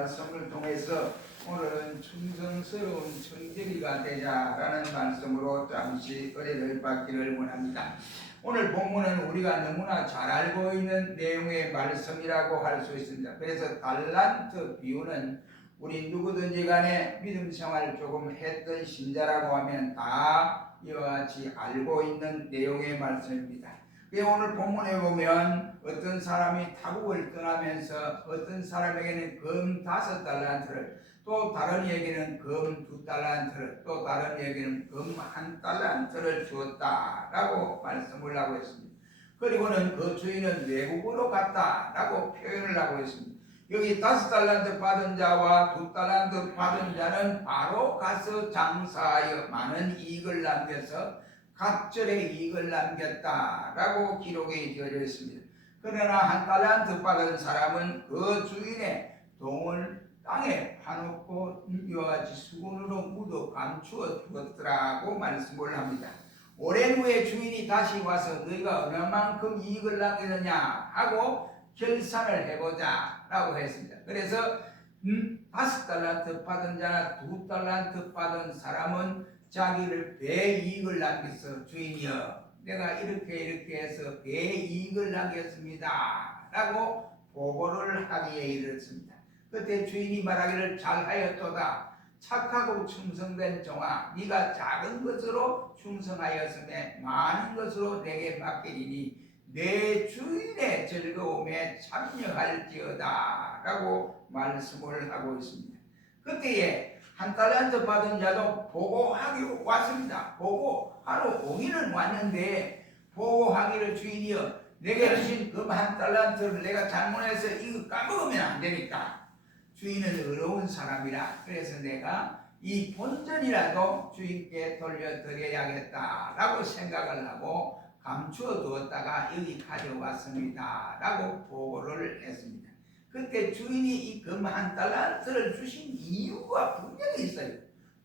말씀을 통해서 오늘은 충성스러운 청지기가 되자라는 말씀으로 잠시 은혜를 받기를 원합니다. 오늘 본문은 우리가 너무나 잘 알고 있는 내용의 말씀이라고 할 수 있습니다. 그래서 달란트 비유는 우리 누구든지 간에 믿음 생활을 조금 했던 신자라고 하면 다 이와 같이 알고 있는 내용의 말씀입니다. 오늘 본문에 보면 어떤 사람이 타국을 떠나면서 어떤 사람에게는 금 5달란트를, 또 다른 이에게는 금 2달란트를, 또 다른 이에게는 금 1달란트를 주었다라고 말씀을 하고 있습니다. 그리고는 그 주인은 외국으로 갔다라고 표현을 하고 있습니다. 여기 5달란트 받은 자와 2달란트 받은 자는 바로 가서 장사하여 많은 이익을 남겨서 갑절의 이익을 남겼다라고 기록이 되어져 있습니다. 그러나 1달란트 받은 사람은 그 주인의 동을 땅에 파놓고 이와 같이 수건으로 묻어 감추어 두었더라고 말씀을 합니다. 오랜 후에 주인이 다시 와서 너희가 얼마만큼 이익을 남겼느냐 하고 결산을 해보자 라고 했습니다. 그래서 5달란트 받은 자나 2달란트 받은 사람은 자기를 배 이익을 남겼어. 주인이여, 내가 이렇게 해서 배 이익을 남겼습니다 라고 보고를 하기에 이르렀습니다. 그때 주인이 말하기를 잘하였도다. 착하고 충성된 종아, 네가 작은 것으로 충성하였으며 많은 것으로 내게 맡기리니 내 주인의 즐거움에 참여할지어다 라고 말씀을 하고 있습니다. 그때에 1달란트 받은 자도 보고하기로 왔습니다. 보고하러 오기는 왔는데 보고하기를 주인이여, 내게 주신 금 1달란트를 내가 잘못해서 이거 까먹으면 안 되니까 주인은 의로운 사람이라 그래서 내가 이 본전이라도 주인께 돌려드려야겠다라고 생각을 하고 감추어 두었다가 여기 가져왔습니다 라고 보고를 했습니다. 그때 주인이 이 금 1달란트를 주신 이유가 분명히 있어요.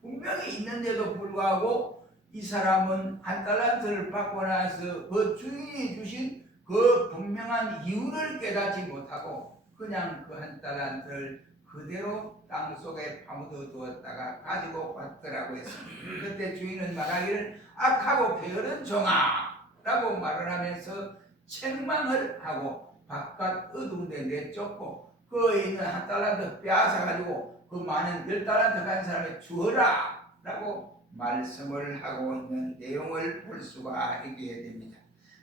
분명히 있는데도 불구하고 이 사람은 1달란트를 받고 나서 그 주인이 주신 그 분명한 이유를 깨닫지 못하고 그냥 그 1달란트를 그대로 땅속에 파묻어 두었다가 가지고 왔더라고 했습니다. 그때 주인은 말하기를 악하고 게으른 종아 라고 말을 하면서 책망을 하고 바깥 어두운 데 내쫓고 그 있는 1달란트 빼앗아가지고 그 많은 10달란트 가진 사람에 주어라 라고 말씀을 하고 있는 내용을 볼 수가 있게 됩니다.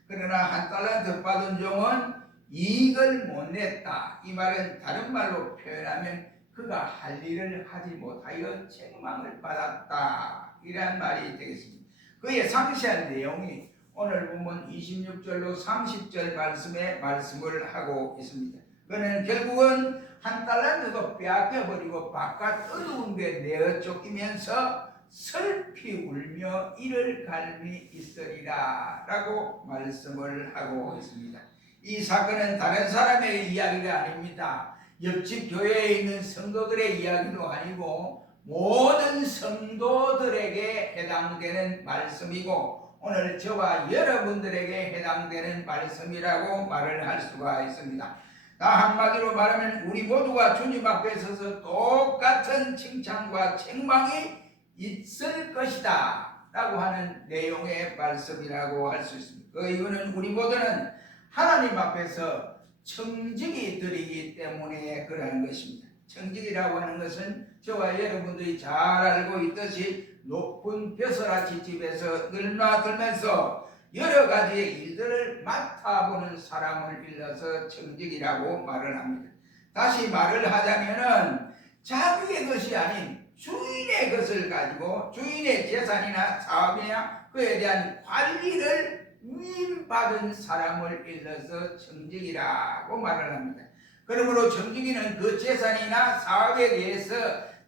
그러나 1달란트 받은 종은 이익을 못 냈다. 이 말은 다른 말로 표현하면 그가 할 일을 하지 못하여 책망을 받았다 이란 말이 되겠습니다. 그의 상세한 내용이 오늘 본문 26절로 30절 말씀에 말씀을 하고 있습니다. 그는 결국은 1달란트도 빼앗겨버리고 바깥 어두운 데 내어 쫓기면서 슬피 울며 이를 갈미 있으리라 라고 말씀을 하고 있습니다. 이 사건은 다른 사람의 이야기가 아닙니다. 옆집 교회에 있는 성도들의 이야기도 아니고 모든 성도들에게 해당되는 말씀이고 오늘 저와 여러분들에게 해당되는 말씀이라고 말을 할 수가 있습니다. 한마디로 말하면 우리 모두가 주님 앞에 서서 똑같은 칭찬과 책망이 있을 것이다 라고 하는 내용의 말씀이라고 할 수 있습니다. 그 이유는 우리 모두는 하나님 앞에서 청지기 들이기 때문에 그러한 것입니다. 청지기라고 하는 것은 저와 여러분들이 잘 알고 있듯이 높은 벼슬아치 집에서 늘나들면서 여러 가지의 일들을 맡아보는 사람을 일러서 청지기라고 말을 합니다. 다시 말을 하자면은 자기의 것이 아닌 주인의 것을 가지고 주인의 재산이나 사업이나 그에 대한 관리를 위임받은 사람을 일러서 청지기라고 말을 합니다. 그러므로 청지기는 그 재산이나 사업에 대해서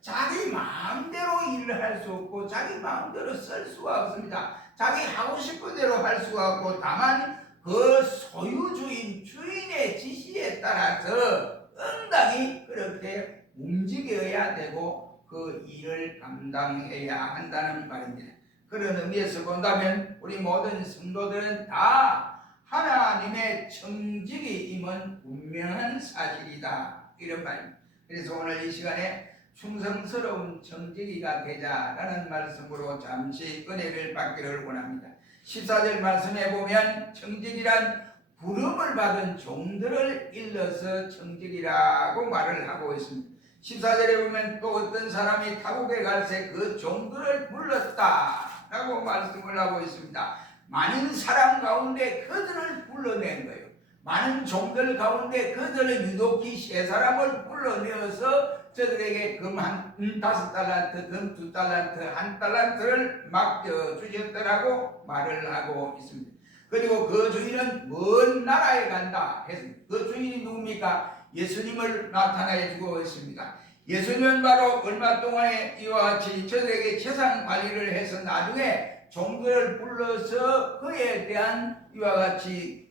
자기 마음대로 일을 할 수 없고 자기 마음대로 쓸 수가 없습니다. 자기 하고 싶은 대로 할 수가 없고 다만 그 소유주인 주인의 지시에 따라서 응당히 그렇게 움직여야 되고 그 일을 감당해야 한다는 말입니다. 그런 의미에서 본다면 우리 모든 성도들은 다 하나님의 청지기임은 분명한 사실이다 이런 말입니다. 그래서 오늘 이 시간에 충성스러운 청지기가 되자라는 말씀으로 잠시 은혜를 받기를 원합니다. 14절 말씀에 보면 청지기란 부름을 받은 종들을 일러서 청지기라고 말을 하고 있습니다. 14절에 보면 또 어떤 사람이 타국에 갈새 그 종들을 불렀다 라고 말씀을 하고 있습니다. 많은 사람 가운데 그들을 불러낸 거예요. 많은 종들 가운데 그들을 유독히 세 사람을 불러내어서 저들에게 금 5달란트, 금 2달란트, 1달란트를 맡겨주셨더라고 말을 하고 있습니다. 그리고 그 주인은 먼 나라에 간다 했습니다. 그 주인이 누굽니까? 예수님을 나타내 주고 있습니다. 예수님은 바로 얼마 동안에 이와 같이 저들에게 재산 관리를 해서 나중에 종들을 불러서 그에 대한 이와 같이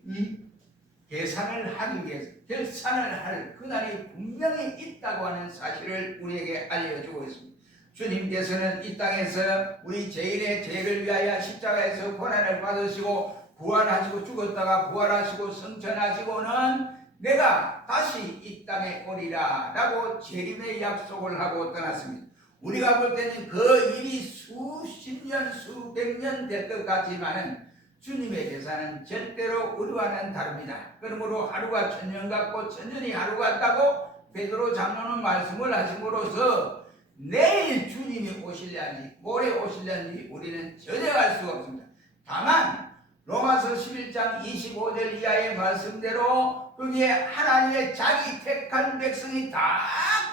계산을 하기 위해서 결산을 할 그날이 분명히 있다고 하는 사실을 우리에게 알려주고 있습니다. 주님께서는 이 땅에서 우리 죄인의 죄를 위하여 십자가에서 고난을 받으시고 부활하시고 죽었다가 부활하시고 성천하시고는 내가 다시 이 땅에 오리라 라고 재림의 약속을 하고 떠났습니다. 우리가 볼 때는 그 일이 수십 년 수백 년 될 것 같지만은 주님의 계산은 절대로 우리와는 다릅니다. 그러므로 하루가 천년 같고 천년이 하루 같다고 베드로 장로는 말씀을 하심으로써 내일 주님이 오실는지 모레 오실는지 우리는 전혀 알 수가 없습니다. 다만 로마서 11장 25절 이하의 말씀대로 거기에 하나님의 자기 택한 백성이 다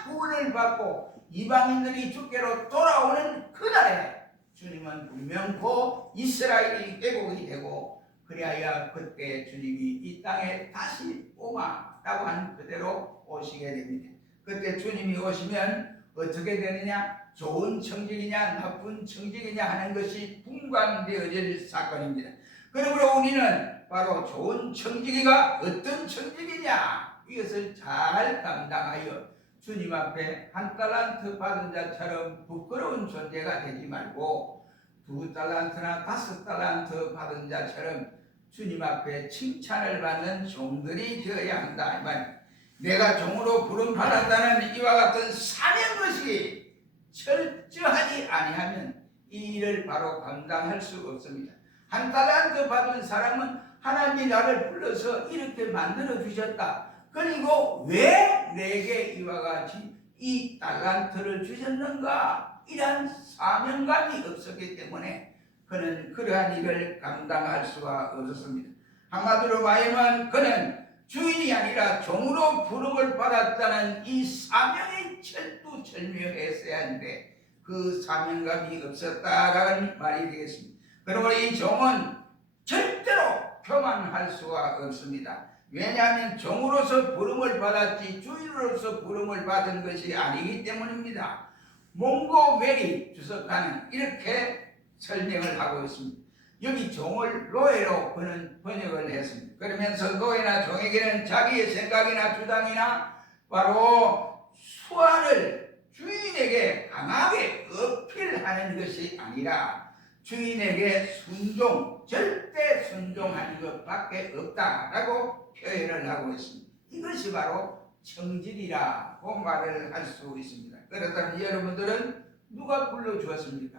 구원을 받고 이방인들이 주께로 돌아오는 그날에 주님은 분명코 이스라엘이 회복이 되고 그리하여 그때 주님이 이 땅에 다시 오마라고 한 그대로 오시게 됩니다. 그때 주님이 오시면 어떻게 되느냐? 좋은 청직이냐 나쁜 청직이냐 하는 것이 분간되어질 사건입니다. 그러므로 우리는 바로 좋은 청지기가 어떤 청지기냐 이것을 잘 감당하여 주님 앞에 1달란트 받은 자처럼 부끄러운 존재가 되지 말고 2달란트나 5달란트 받은 자처럼 주님 앞에 칭찬을 받는 종들이 되어야 한다 이 말입니다. 내가 종으로 부름 받았다는 이와 같은 사명의식이 철저하지 아니하면 이 일을 바로 감당할 수 없습니다. 1달란트 받은 사람은 하나님이 나를 불러서 이렇게 만들어 주셨다. 그리고 왜 내게 이와 같이 이 달란트를 주셨는가? 이러한 사명감이 없었기 때문에 그는 그러한 일을 감당할 수가 없었습니다. 한마디로 말하면 그는 주인이 아니라 종으로 부름을 받았다는 이 사명이 철두철미했어야 하는데 그 사명감이 없었다라는 말이 되겠습니다. 그러므로 이 종은 절대로 교만할 수가 없습니다. 왜냐하면 종으로서 부름을 받았지 주인으로서 부름을 받은 것이 아니기 때문입니다. 몽고메리 주석가는 이렇게 설명을 하고 있습니다. 여기 종을 노예로 그는 번역을 했습니다. 그러면서 노예나 종에게는 자기의 생각이나 주장이나 바로 수완을 주인에게 강하게 어필하는 것이 아니라 주인에게 순종, 절대 순종하는 것밖에 없다라고 표현을 하고 있습니다. 이것이 바로 청질이라고 말을 할 수 있습니다. 그렇다면 여러분들은 누가 불러주었습니까?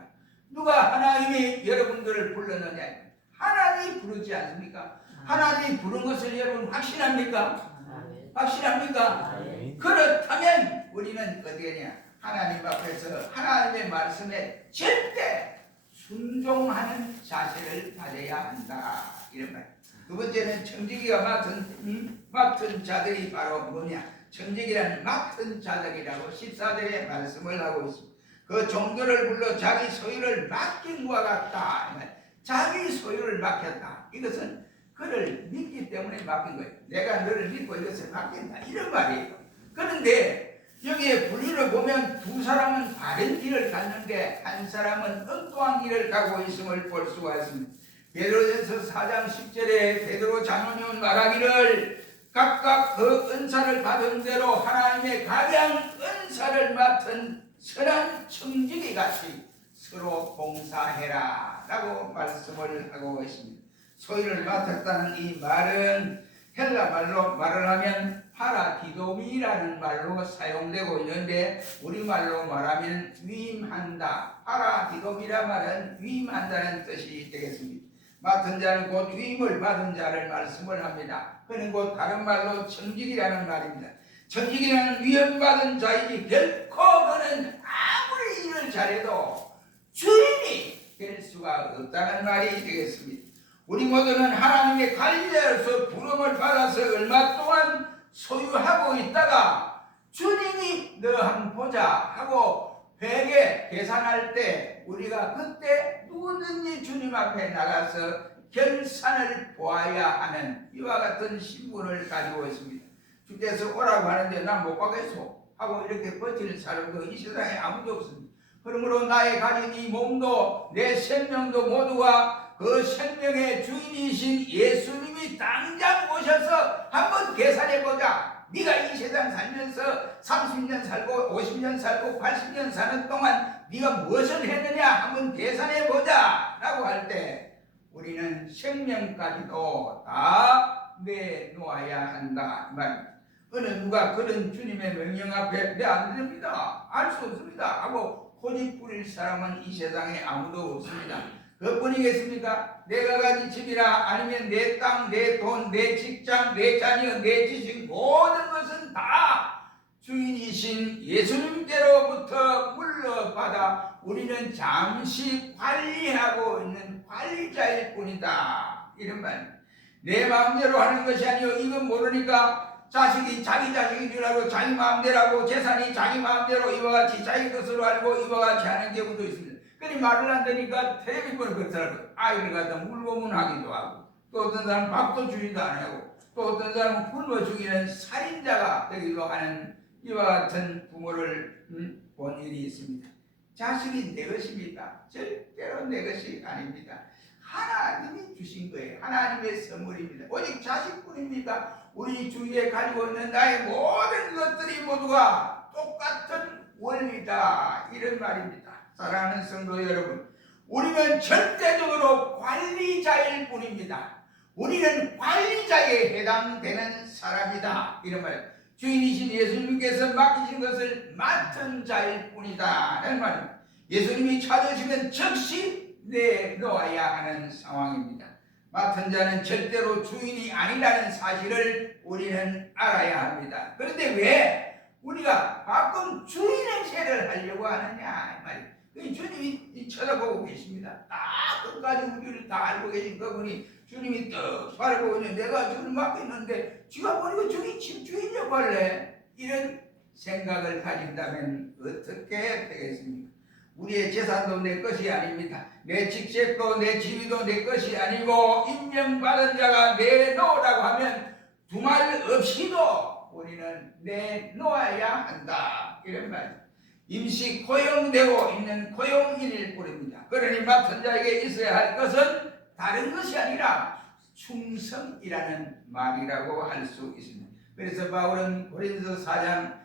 누가 하나님이 여러분들을 불렀느냐? 하나님이 부르지 않습니까? 하나님이 부른 것을 여러분 확신합니까? 확신합니까? 그렇다면 우리는 어디냐? 하나님 앞에서 하나님의 말씀에 절대 순종하는 자세를 가져야 한다. 이런 말. 두 번째는 청지기가 맡은 자들이 바로 뭐냐? 청지기라는 맡은 자들이라고 14절에 말씀을 하고 있습니다. 그 종들을 불러 자기 소유를 맡긴 것과 같다. 자기 소유를 맡겼다. 이것은 그를 믿기 때문에 맡긴 거예요. 내가 너를 믿고 이것을 맡긴다. 이런 말이에요. 그런데 여기에 분류를 보면 두 사람은 바른 길을 갔는데 한 사람은 엉뚱한 길을 가고 있음을 볼 수가 있습니다. 베드로전서 4장 10절에 베드로 장로님은 말하기를 각각 그 은사를 받은 대로 하나님의 가장 은사를 맡은 선한 청지기 같이 서로 봉사해라 라고 말씀을 하고 있습니다. 소유를 맡았다는 이 말은 헬라 말로 말을 하면 파라디돔이라는 말로 사용되고 있는데 우리말로 말하면 위임한다. 파라디돔이란 말은 위임한다는 뜻이 되겠습니다. 맡은 자는 곧 위임을 받은 자를 말씀을 합니다. 그는 곧 다른 말로 청직이라는 말입니다. 청직이라는 위임받은 자이니 결코 그는 아무리 일을 잘해도 주인이 될 수가 없다는 말이 되겠습니다. 우리 모두는 하나님의 관리자로서 부름을 받아서 얼마 동안 소유하고 있다가 주님이 너 한번 보자 하고 회계 계산할 때 우리가 그때 누구든지 주님 앞에 나가서 결산을 보아야 하는 이와 같은 신분을 가지고 있습니다. 주께서 오라고 하는데 난 못 가겠소 하고 이렇게 버틸 사람도 이 세상에 아무도 없습니다. 그러므로 나의 가진 이 몸도 내 생명도 모두가 그 생명의 주인이신 예수님이 당장 오셔서 한번 계산해보자. 네가 이 세상 살면서 30년 살고 50년 살고 80년 사는 동안 네가 무엇을 했느냐 한번 계산해보자 라고 할 때 우리는 생명까지도 다 내놓아야 한다 말입니다. 어느 누가 그런 주님의 명령 앞에 네 안 됩니다, 알 수 없습니다 하고 고집 부릴 사람은 이 세상에 아무도 없습니다. 그뿐이겠습니까? 내가 가진 집이나 아니면 내 땅, 내 돈, 내 직장, 내 자녀, 내 지식 모든 것은 다 주인이신 예수님께로부터 물러받아 우리는 잠시 관리하고 있는 관리자일 뿐이다. 이런 말. 내 마음대로 하는 것이 아니요 이건 모르니까 자식이 자기 자식인 줄 알고 자기 마음대로 하고 재산이 자기 마음대로 이와 같이 자기 것으로 알고 이와 같이 하는 경우도 있습니다. 그니 말을 안 되니까 텔레비전을 그렇더라고요. 아이를 갖다 물고문하기도 하고 또 어떤 사람은 밥도 주지도 안 하고 또 어떤 사람은 굶어 죽이는 살인자가 되기도 하는 이와 같은 부모를 본 일이 있습니다. 자식이 내 것입니까? 절대로 내 것이 아닙니다. 하나님이 주신 거예요. 하나님의 선물입니다. 오직 자식뿐입니까? 우리 주위에 가지고 있는 나의 모든 것들이 모두가 똑같은 원리다. 이런 말입니다. 사랑하는 성도 여러분, 우리는 절대적으로 관리자일 뿐입니다. 우리는 관리자에 해당되는 사람이다. 이런 말. 주인이신 예수님께서 맡기신 것을 맡은 자일 뿐이다. 라는 말입니다. 예수님이 찾으시면 즉시 내놓아야 하는 상황입니다. 맡은 자는 절대로 주인이 아니라는 사실을 우리는 알아야 합니다. 그런데 왜 우리가 가끔 주인의 세를 하려고 하느냐 이 말이에요. 주님이 쳐다보고 계십니다. 다 끝까지 우리를 다 알고 계신 그분이 주님이 떡 바라보고 있는데 내가 주를 맡고 있는데 지가 보니까 저기 집주인이라고 할래? 이런 생각을 가진다면 어떻게 되겠습니까? 우리의 재산도 내 것이 아닙니다. 내 직책도 내 지위도 내 것이 아니고 임명받은 자가 내놓으라고 하면 두말 없이도 우리는 내놓아야 한다. 이런 말입니다. 임시 고용되고 있는 고용인일 뿐입니다. 그러니 맡은 자에게 있어야 할 것은 다른 것이 아니라 충성이라는 말이라고 할 수 있습니다. 그래서 바울은 고린도 4장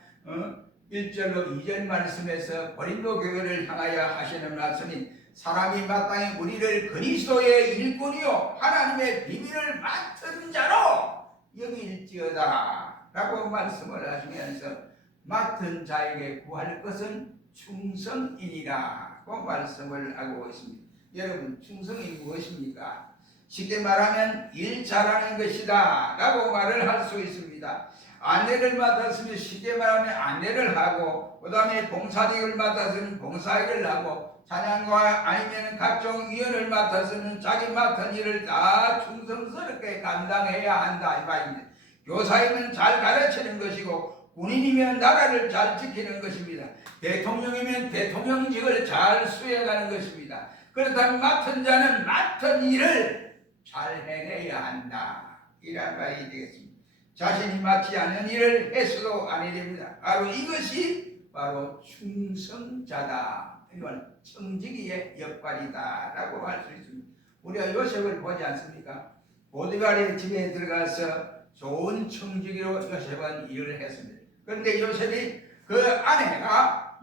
1절로 2절 말씀에서 고린도 교회를 향하여 하시는 말씀이 사람이 마땅히 우리를 그리스도의 일꾼이요 하나님의 비밀을 맡은 자로 여길지어다 라고 말씀을 하시면서 맡은 자에게 구할 것은 충성이니라고 말씀을 하고 있습니다. 여러분, 충성이 무엇입니까? 쉽게 말하면 일 잘하는 것이다 라고 말을 할 수 있습니다. 안내를 맡았으면 쉽게 말하면 안내를 하고 그 다음에 봉사직을 맡았으면 봉사일을 하고 찬양과 아니면 각종 위원을 맡았으면 자기 맡은 일을 다 충성스럽게 감당해야 한다 이 말입니다. 교사이면 잘 가르치는 것이고 군인이면 나라를 잘 지키는 것입니다. 대통령이면 대통령직을 잘 수행하는 것입니다. 그렇다면 맡은 자는 맡은 일을 잘 해내야 한다. 이란 말이 되겠습니다. 자신이 맡지 않은 일을 해서도 아니 됩니다. 바로 이것이 바로 충성자다. 이건 청지기의 역할이다 라고 할 수 있습니다. 우리가 요셉을 보지 않습니까? 보디발의 집에 들어가서 좋은 청지기로 요셉은 일을 했습니다. 그런데 요셉이 그 아내가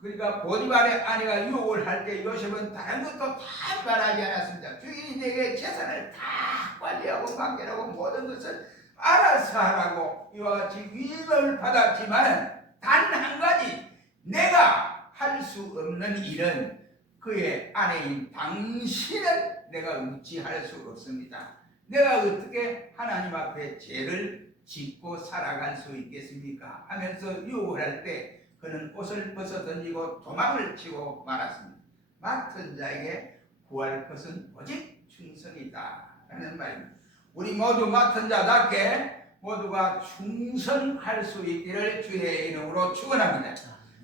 그러니까 보디발의 아내가 유혹을 할 때 요셉은 다른 것도 다 말하지 않았습니다. 주인이 내게 재산을 다 관리하고 맡기라고 모든 것을 알아서 하라고 이와 같이 위임을 받았지만 단 한 가지, 내가 할 수 없는 일은 그의 아내인 당신은 내가 어찌할 수 없습니다. 내가 어떻게 하나님 앞에 죄를 짓고 살아갈 수 있겠습니까? 하면서 유혹을 할 때 그는 옷을 벗어 던지고 도망을 치고 말았습니다. 맡은 자에게 구할 것은 오직 충성이다 라는 말입니다. 우리 모두 맡은 자답게 모두가 충성할 수 있기를 주의 이름으로 축원합니다.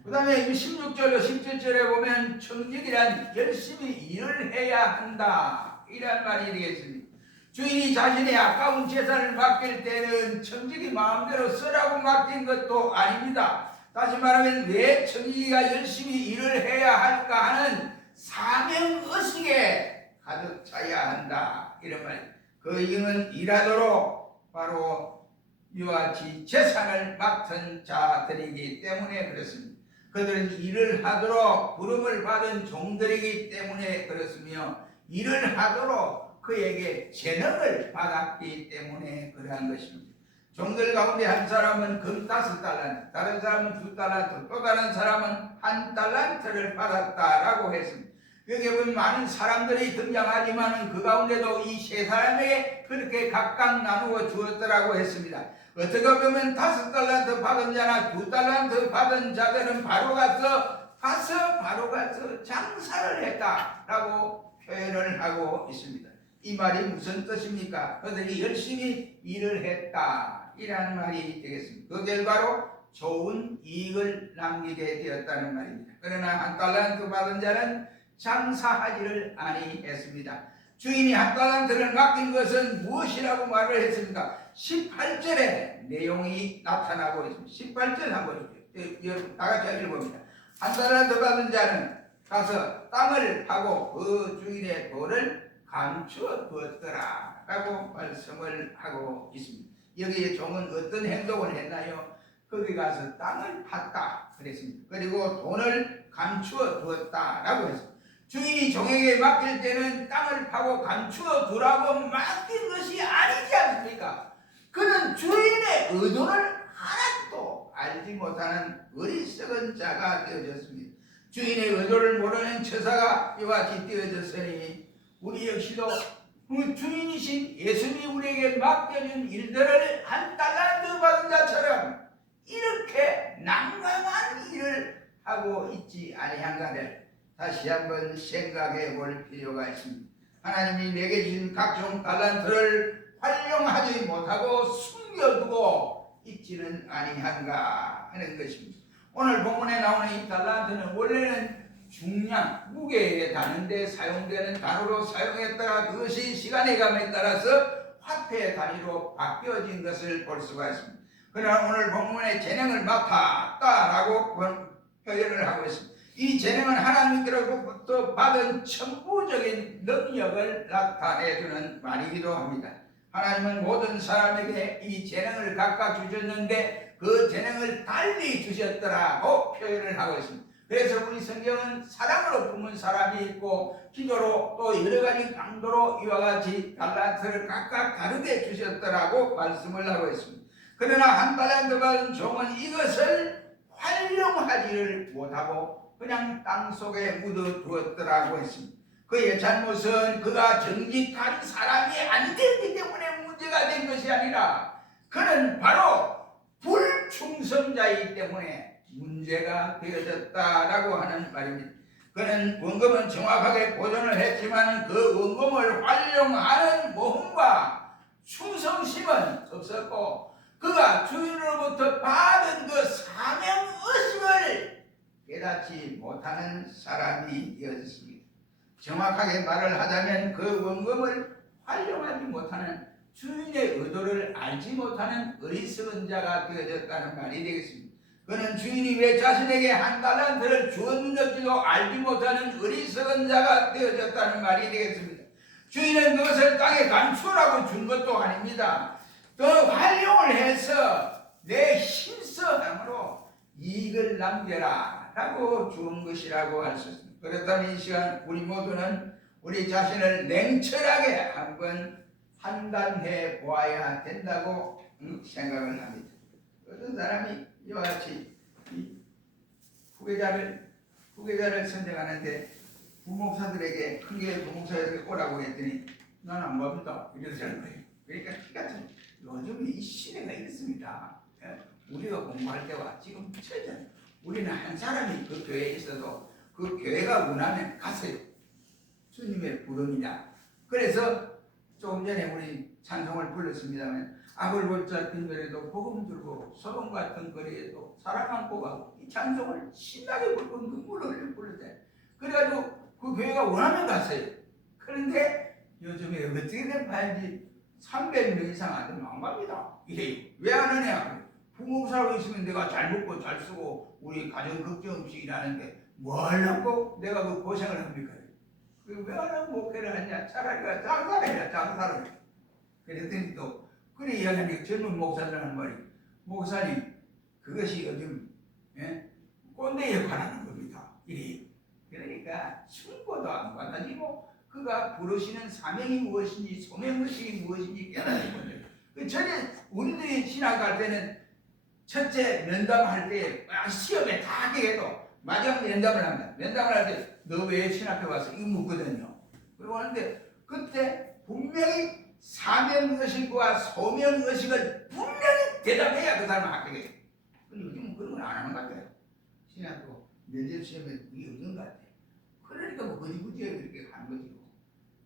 그 다음에 16절로 17절에 보면 청직이란 열심히 일을 해야 한다 이란 말이 되겠습니다. 주인이 자신의 아까운 재산을 맡길 때는 청직이 마음대로 쓰라고 맡긴 것도 아닙니다. 다시 말하면 왜 청지기가 열심히 일을 해야 할까 하는 사명의식에 가득 차야 한다 이런 말입니다. 그 이유는 일하도록 바로 이와 같이 재산을 맡은 자들이기 때문에 그렇습니다. 그들은 일을 하도록 부름을 받은 종들이기 때문에 그렇으며 일을 하도록 그에게 재능을 받았기 때문에 그러한 것입니다. 종들 가운데 한 사람은 금 5달란트, 다른 사람은 2달란트, 또 다른 사람은 1달란트를 받았다라고 했습니다. 여기 보면 많은 사람들이 등장하지만 그 가운데도 이 세 사람에게 그렇게 각각 나누어 주었더라고 했습니다. 어떻게 보면 5달란트 받은 자나 2달란트 받은 자들은 바로 가서 장사를 했다라고 표현을 하고 있습니다. 이 말이 무슨 뜻입니까? 그들이 열심히 일을 했다 이라는 말이 되겠습니다. 그 결과로 좋은 이익을 남기게 되었다는 말입니다. 그러나 1달란트 받은 자는 장사하지를 아니했습니다. 주인이 1달란트를 맡긴 것은 무엇이라고 말을 했습니까? 18절에 내용이 나타나고 있습니다. 18절 한번 다 같이 읽어봅니다. 1달란트 받은 자는 가서 땅을 파고 그 주인의 돈을 감추어 두었더라 라고 말씀을 하고 있습니다. 여기에 종은 어떤 행동을 했나요? 거기 가서 땅을 팠다 그랬습니다. 그리고 돈을 감추어 두었다 라고 했습니다. 주인이 종에게 맡길 때는 땅을 파고 감추어 두라고 맡긴 것이 아니지 않습니까? 그는 주인의 의도를 하나도 알지 못하는 어리석은 자가 되어졌습니다. 주인의 의도를 모르는 처사가 이와 같이 되어졌으니 우리 역시도 그 주인이신 예수님이 우리에게 맡겨준 일들을 1달란트 받은 자처럼 이렇게 난감한 일을 하고 있지 아니한가를 다시 한번 생각해 볼 필요가 있습니다. 하나님이 내게 주신 각종 달란트를 활용하지 못하고 숨겨두고 있지는 아니한가 하는 것입니다. 오늘 본문에 나오는 이 달란트는 원래는 중량, 무게에 다는데 사용되는 단어로 사용했다가 그것이 시간의 감에 따라서 화폐 단위로 바뀌어진 것을 볼 수가 있습니다. 그러나 오늘 본문에 재능을 맡았다라고 표현을 하고 있습니다. 이 재능은 하나님께로부터 받은 천부적인 능력을 나타내주는 말이기도 합니다. 하나님은 모든 사람에게 이 재능을 각각 주셨는데 그 재능을 달리 주셨더라고 표현을 하고 있습니다. 그래서 우리 성경은 사랑으로 품은 사람이 있고 기도로 또 여러 가지 강도로 이와 같이 달란트를 각각 다르게 주셨더라고 말씀을 하고 있습니다. 그러나 1달란트 받은 종은 이것을 활용하지를 못하고 그냥 땅속에 묻어두었더라고 했습니다. 그의 잘못은 그가 정직한 사람이 안 되기 때문에 문제가 된 것이 아니라 그는 바로 불충성자이기 때문에 문제가 되어졌다라고 하는 말입니다. 그는 원금은 정확하게 보존을 했지만 그 원금을 활용하는 모험과 충성심은 없었고 그가 주인으로부터 받은 그 사명의식을 깨닫지 못하는 사람이 되어졌습니다. 정확하게 말을 하자면 그 원금을 활용하지 못하는 주인의 의도를 알지 못하는 어리석은 자가 되어졌다는 말이 되겠습니다. 그는 주인이 왜 자신에게 1달란트를 주었는지도 알지 못하는 어리석은 자가 되어졌다는 말이 되겠습니다. 주인은 그것을 땅에 감추라고 준 것도 아닙니다. 또 활용을 해서 내 힘써함으로 이익을 남겨라 라고 주은 것이라고 할 수 있습니다. 그렇다면 이 시간 우리 모두는 우리 자신을 냉철하게 한번 판단해 보아야 된다고 생각을 합니다. 어떤 사람이 이와 같이 이 후계자를 선정하는데 부목사들에게 큰교회 부목사들에게 오라고 했더니 나는 안 갑니다 이러더라는 거예요. 그러니까 같은 요즘 이 시대가 있습니다. 우리가 공부할 때와 지금 처전 우리는 한 사람이 그 교회에 있어도 그 교회가 원하면 가세요. 주님의 부름이다. 그래서 조금 전에 우리 찬송을 불렀습니다만 악을 골짜 빈들에도 복음 들고 소돔 같은 거리에도 사랑 안고 가고 이 찬송을 신나게 부르고 눈물을 부르대. 그래가지고 그 교회가 원하면 갔어요. 그런데 요즘에 어떻게든 팔지 300명 이상 안 되면 안 갑니다. 이래요. 왜 안 하냐? 부목사로 있으면 내가 잘 먹고 잘 쓰고 우리 가정 걱정 없이 일하는데 뭘 하고 내가 그 고생을 합니까? 왜 안 하고 목회를 하냐? 차라리 장사를 해라, 장사를. 그랬더니 또 그래 이야기하니까 젊은 목사들 하는 말이 목사님 그것이 요즘 꼰대에 관하는 겁니다. 이래요. 그러니까 충고도 안 받아지고 그가 부르시는 사명이 무엇인지 소명의식이 무엇인지 깨달은 거예요. 그 전에 우리들이 신학할 때는 첫째 면담할 때 시험에 다 하게도 마지막 면담을 합니다. 면담을 할 때 너 왜 신학교 왔어? 이거 묻거든요. 그리고 하는데 그때 분명히 사명의식과 소명의식을 분명히 대답해야 그 사람은 합격해요. 근데 요즘은 그런 걸 안 하는 것 같아요. 신학교 면접 시험에 그게 없는 것 같아요. 그러니까 뭐 거지부지에 그렇게 가는 거지.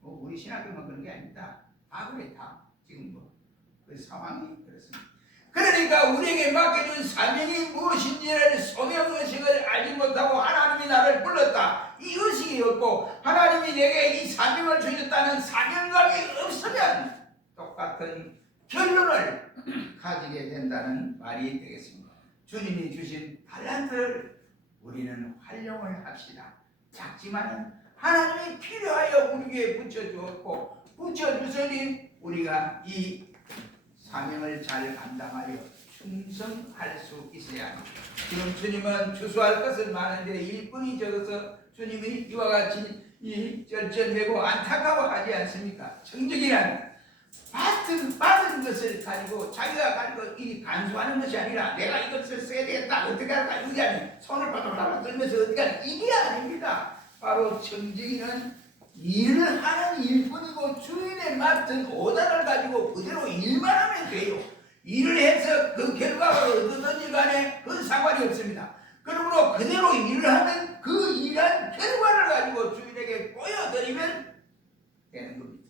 우리 신학교만 그런 게 아닙니다. 다 그래 다. 지금 그 상황이 그렇습니다. 그러니까 우리에게 맡겨준 사명이 무엇인지를 소명의식을 알지 못하고 하나님이 나를 불렀다. 이 의식이 없고 하나님이 내게 이 사명을 주셨다는 사명감이 없으면 똑같은 결론을 가지게 된다는 말이 되겠습니다. 주님이 주신 달란트를 우리는 활용을 합시다. 작지만은 하나님이 필요하여 우리에게 붙여주었고 붙여주시니 우리가 이 사명을 잘 감당하여 충성할 수 있어야 합니다. 지금 주님은 주수할 것은 많은데 일꾼이 적어서 주님이 이와 같이 이 쩔쩔매고 안타까워하지 않습니까? 정직이란 받은 것을 가지고 자기가 가지고 이 간수하는 것이 아니라 내가 이것을 써야 되겠다 어떻게 할까 이게 아니라 손을 바닥바닥 들면서 어떻게 할까 이게 아닙니다. 바로 정직이는 일을 하는 일뿐이고 주인의 맡은 오단을 가지고 그대로 일만 하면 돼요. 일을 해서 그 결과가 어떠든지 간에 그건 상관이 없습니다. 그러므로 그대로 일을 하면 그 일한 결과를 가지고 주인에게 보여드리면 되는 겁니다.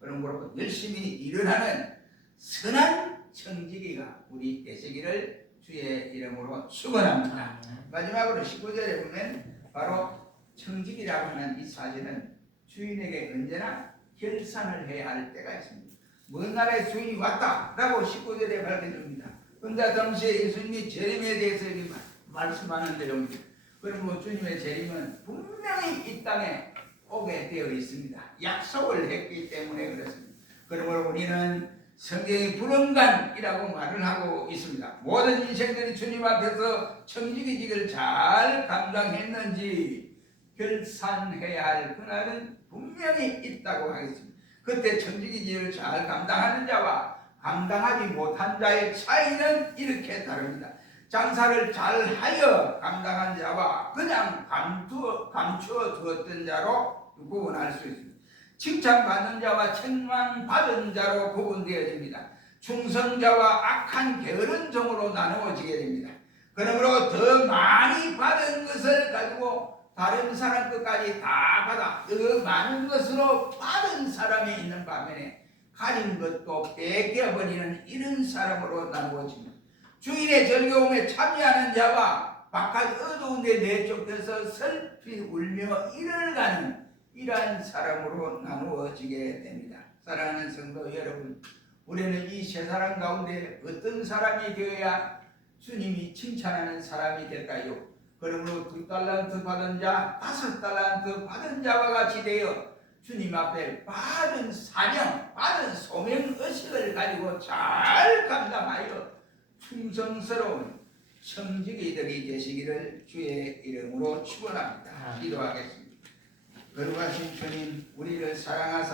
그러므로 열심히 일을 하는 선한 청지기가 우리 되시기를 주의 이름으로 축원합니다. 마지막으로 19절에 보면 바로 청지기라고 하는 이 사실은 주인에게 언제나 결산을 해야 할 때가 있습니다. 먼 나라의 주인이 왔다라고 19절에 밝혀줍니다. 그런데 당시에 예수님이 재림에 대해서 말씀하는 내용입니다. 그러므로 주님의 재림은 분명히 이 땅에 오게 되어 있습니다. 약속을 했기 때문에 그렇습니다. 그러므로 우리는 성경의 불언간이라고 말을 하고 있습니다. 모든 인생들이 주님 앞에서 청지기직을 잘 감당했는지 결산해야 할 그날은 분명히 있다고 하겠습니다. 그때 청지기직을 잘 감당하는 자와 감당하지 못한 자의 차이는 이렇게 다릅니다. 장사를 잘하여 감당한 자와 그냥 감추어 두었던 자로 구분할 수 있습니다. 칭찬받는 자와 책망받은 자로 구분되어집니다. 충성자와 악한 게으른 종으로 나누어지게 됩니다. 그러므로 더 많이 받은 것을 가지고 다른 사람 것까지 다 받아 더 많은 것으로 받은 사람이 있는 반면에 가진 것도 뺏겨버리는 이런 사람으로 나누어집니다. 주인의 즐거움에 참여하는 자와 바깥 어두운 데 내쫓겨서 슬피 울며 일을 가는 이러한 사람으로 나누어지게 됩니다. 사랑하는 성도 여러분, 우리는 이 세 사람 가운데 어떤 사람이 되어야 주님이 칭찬하는 사람이 될까요? 그러므로 2달란트 받은 자, 5달란트 받은 자와 같이 되어 주님 앞에 받은 사명, 받은 소명의식을 가지고 잘 감당하여 충성스러운 청지기들이 되시기를 주의 이름으로 축원합니다. 기도하겠습니다. 거룩하신 주님, 우리를 사랑하사